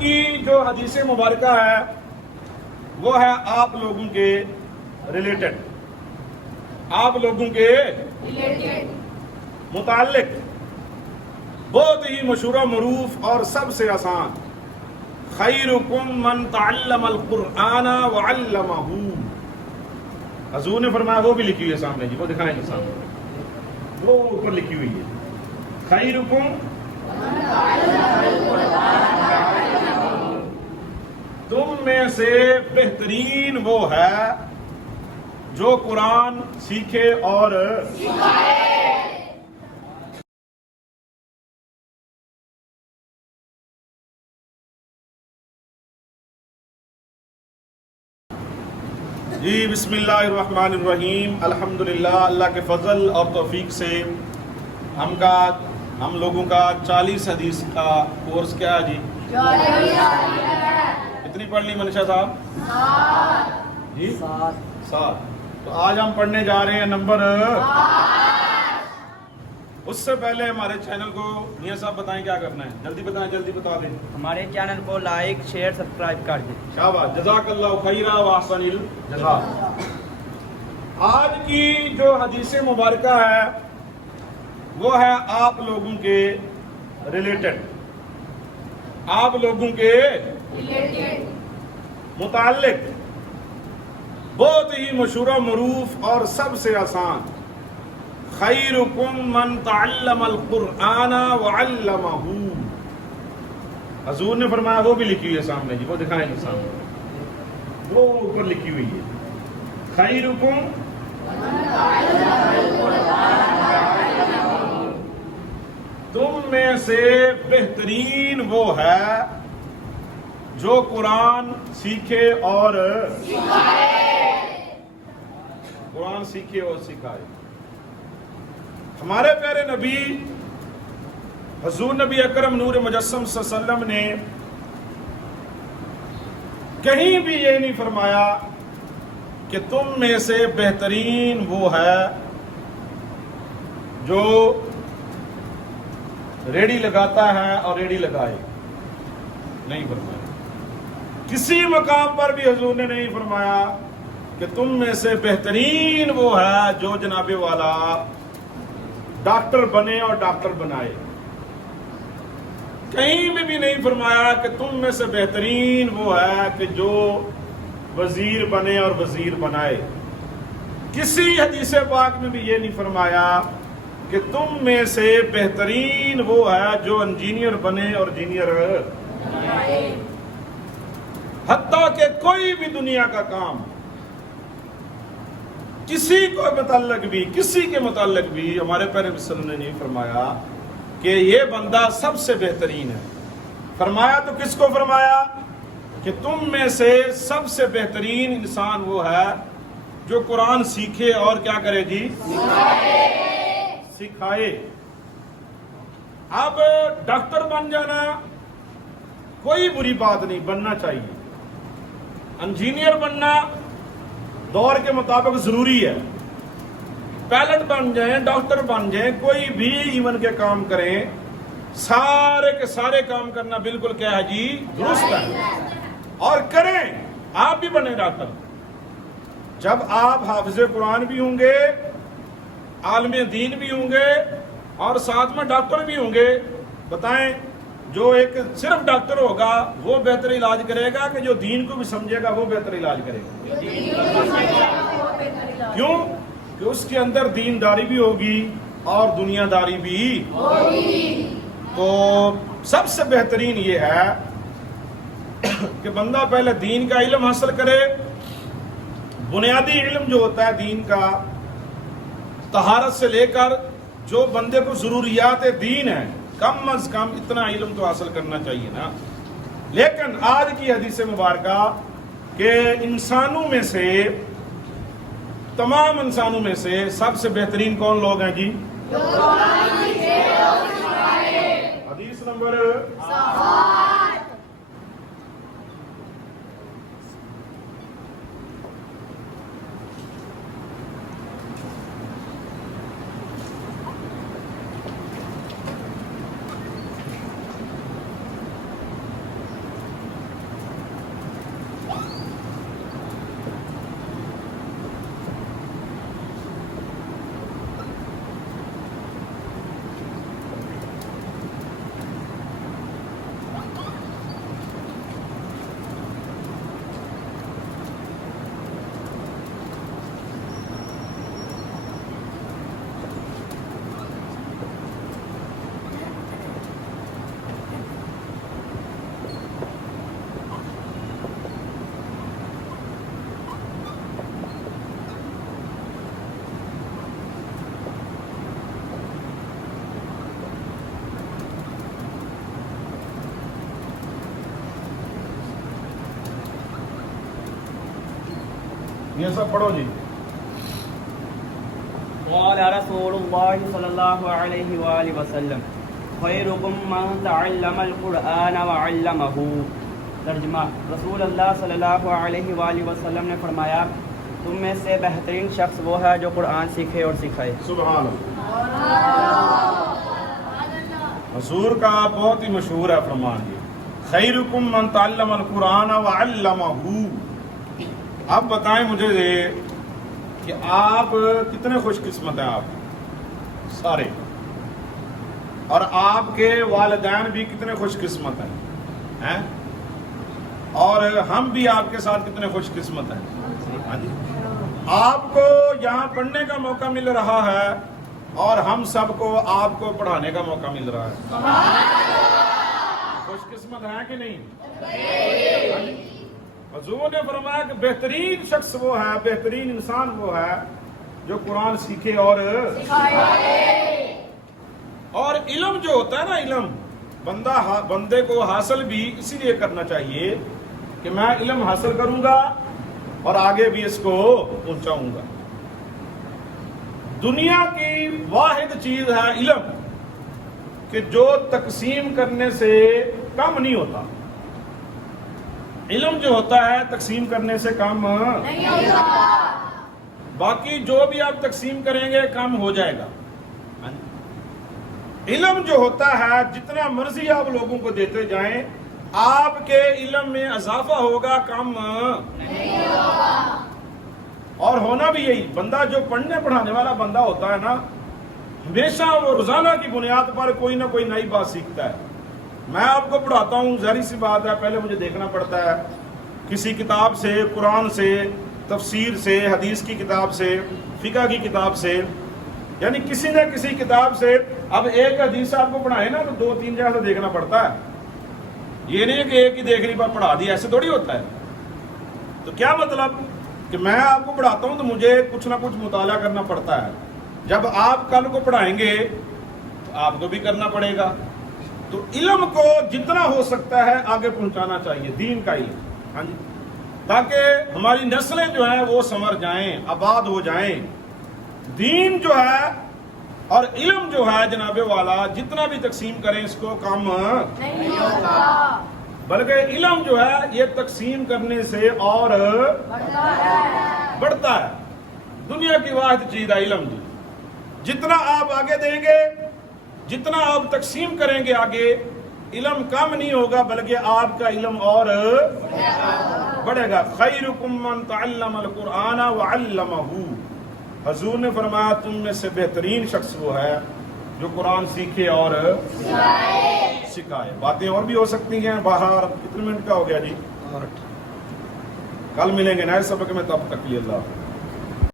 کی جو حدیث مبارکہ ہے وہ ہے آپ لوگوں کے ریلیٹڈ، آپ لوگوں کے متعلق، بہت ہی مشہور و معروف اور سب سے آسان، خیرکم من تعلم القرآن وعلمہ، حضور نے فرمایا، وہ بھی لکھی ہوئی ہے سامنے جی، وہ دکھائیں گے سامنے، وہ اوپر لکھی ہوئی ہے، خیرکم تم میں سے بہترین وہ ہے جو قرآن سیکھے اور جی بسم اللہ الرحمن الرحیم، الحمدللہ، اللہ کے فضل اور توفیق سے ہم لوگوں کا 40 حدیث کا کورس کیا ہے جی؟ کتنی پڑھ لی منشا صاحب؟ جی 7۔ تو آج ہم پڑھنے جا رہے ہیں نمبر 8۔ اس سے پہلے ہمارے چینل کو میاں صاحب بتائیں کیا کرنا ہے، جلدی بتائیں، جلدی بتا دیں۔ ہمارے چینل کو لائک، شیئر، سبسکرائب کر دیں۔ شاباش، جزاک اللہ خیرا و احسن الجزاء۔ آج کی جو حدیث مبارکہ ہے وہ ہے آپ لوگوں کے ریلیٹڈ، آپ لوگوں کے متعلق، بہت ہی مشہور و معروف اور سب سے آسان، خیرکم من تعلم القرآن وعلمہ، حضور نے فرمایا، وہ بھی لکھی ہوئی ہے سامنے جی، وہ دکھائیں گے سامنے، وہ اوپر لکھی ہوئی ہے، خیرکم تم میں سے بہترین وہ ہے جو قرآن سیکھے اور قرآن سیکھے اور سکھائے۔ ہمارے پیارے نبی حضور نبی اکرم نور مجسم صلی اللہ علیہ وسلم نے کہیں بھی یہ نہیں فرمایا کہ تم میں سے بہترین وہ ہے جو ریڑھی لگاتا ہے اور ریڑھی لگائے، نہیں فرمایا۔ کسی مقام پر بھی حضور نے نہیں فرمایا کہ تم میں سے بہترین وہ ہے جو جناب والا ڈاکٹر بنے اور ڈاکٹر بنائے، کہیں میں بھی نہیں فرمایا کہ تم میں سے بہترین وہ ہے کہ جو وزیر بنے اور وزیر بنائے، کسی حدیث پاک میں بھی یہ نہیں فرمایا کہ تم میں سے بہترین وہ ہے جو انجینئر بنے اور انجینئر بنائے۔ حتیٰ کہ کوئی بھی دنیا کا کام کسی کے متعلق بھی ہمارے پیارے نبی صلی اللہ علیہ وسلم نے نہیں فرمایا کہ یہ بندہ سب سے بہترین ہے۔ فرمایا تو کس کو فرمایا کہ تم میں سے سب سے بہترین انسان وہ ہے جو قرآن سیکھے اور کیا کرے جی؟ سکھائے۔ اب ڈاکٹر بن جانا کوئی بری بات نہیں، بننا چاہیے۔ انجینئر بننا دور کے مطابق ضروری ہے، پائلٹ بن جائیں، ڈاکٹر بن جائیں، کوئی بھی ایون کے کام کریں، سارے کے سارے کام کرنا بالکل کیا ہے جی؟ درست ہے، اور کریں۔ آپ بھی بنے ڈاکٹر جب آپ حافظ قرآن بھی ہوں گے، عالم دین بھی ہوں گے، اور ساتھ میں ڈاکٹر بھی ہوں گے۔ بتائیں، جو ایک صرف ڈاکٹر ہوگا وہ بہتر علاج کرے گا کہ جو دین کو بھی سمجھے گا وہ بہتر علاج کرے گا؟ کیوں؟ کہ اس کے اندر دینداری بھی ہوگی اور دنیا داری بھی ہوگی۔ تو سب سے بہترین یہ ہے کہ بندہ پہلے دین کا علم حاصل کرے۔ بنیادی علم جو ہوتا ہے دین کا، طہارت سے لے کر جو بندے کو ضروریات دین ہے، کم از کم اتنا علم تو حاصل کرنا چاہیے نا۔ لیکن آج کی حدیث مبارکہ کہ انسانوں میں سے، تمام انسانوں میں سے سب سے بہترین کون لوگ ہیں جی؟ حدیث نمبر 7۔ یہ سب پڑھو جی. قال رسول الله صلى الله عليه وآله وسلم خيركم من تعلم القرآن وعلمه. ترجمہ: رسول اللہ صلی اللہ علیہ وآلہ وسلم نے فرمایا تم میں سے بہترین شخص وہ ہے جو قرآن سیکھے اور سکھائے. سبحان اللہ. حضور کا بہت ہی مشہور ہے فرمان یہ، خیرکم من تعلم القرآن وعلمہ. اب بتائیں مجھے کہ آپ کتنے خوش قسمت ہیں. آپ سارے، اور آپ کے والدین بھی کتنے خوش قسمت ہیں، اور ہم بھی آپ کے ساتھ کتنے خوش قسمت ہیں. آپ کو یہاں پڑھنے کا موقع مل رہا ہے اور ہم سب کو آپ کو پڑھانے کا موقع مل رہا ہے. خوش قسمت ہے کہ نہیں؟ حضور نے فرمایا کہ بہترین شخص وہ ہے، بہترین انسان وہ ہے جو قرآن سیکھے اور علم جو ہوتا ہے نا، علم بندے کو حاصل بھی اسی لیے کرنا چاہیے کہ میں علم حاصل کروں گا اور آگے بھی اس کو پہنچاؤں گا. دنیا کی واحد چیز ہے علم کہ جو تقسیم کرنے سے کم نہیں ہوتا. علم جو ہوتا ہے تقسیم کرنے سے کم نہیں ہوتا. باقی جو بھی آپ تقسیم کریں گے کم ہو جائے گا. علم جو ہوتا ہے جتنا مرضی آپ لوگوں کو دیتے جائیں آپ کے علم میں اضافہ ہوگا، کم نہیں ہوگا. اور ہونا بھی یہی. بندہ جو پڑھنے پڑھانے والا بندہ ہوتا ہے نا، ہمیشہ وہ روزانہ کی بنیاد پر کوئی نہ کوئی نئی بات سیکھتا ہے. میں آپ کو پڑھاتا ہوں، ظاہر سی بات ہے پہلے مجھے دیکھنا پڑتا ہے کسی کتاب سے، قرآن سے، تفسیر سے، حدیث کی کتاب سے، فقہ کی کتاب سے، یعنی کسی نہ کسی کتاب سے. اب ایک حدیث آپ کو پڑھائے نا تو 2-3 جگہ سے دیکھنا پڑتا ہے. یہ نہیں کہ ایک ہی دیکھنے پر پڑھا دیا، ایسے تھوڑی ہوتا ہے. تو کیا مطلب کہ میں آپ کو پڑھاتا ہوں تو مجھے کچھ نہ کچھ مطالعہ کرنا پڑتا ہے. جب آپ کل کو پڑھائیں گے تو آپ کو بھی کرنا پڑے گا. تو علم کو جتنا ہو سکتا ہے آگے پہنچانا چاہیے، دین کا علم. ہاں جی، تاکہ ہماری نسلیں جو ہیں وہ سنور جائیں، آباد ہو جائیں. دین جو ہے اور علم جو ہے جناب والا جتنا بھی تقسیم کریں اس کو کم نہیں ہوتا، بلکہ علم جو ہے یہ تقسیم کرنے سے اور بڑھتا ہے. دنیا کی واحد چیز ہے علم. جی جتنا آپ آگے دیں گے، جتنا آپ تقسیم کریں گے آگے، علم کم نہیں ہوگا بلکہ آپ کا علم اور بڑھے گا. خیرکم من تعلم القرآن وعلمہ. حضور نے فرمایا تم میں سے بہترین شخص وہ ہے جو قرآن سیکھے اور سکھائے. باتیں اور بھی ہو سکتی ہیں. باہر کتنے منٹ کا ہو گیا جی؟ کل ملیں گے نئے سبق میں، تب تک کے لیے اللہ حافظ.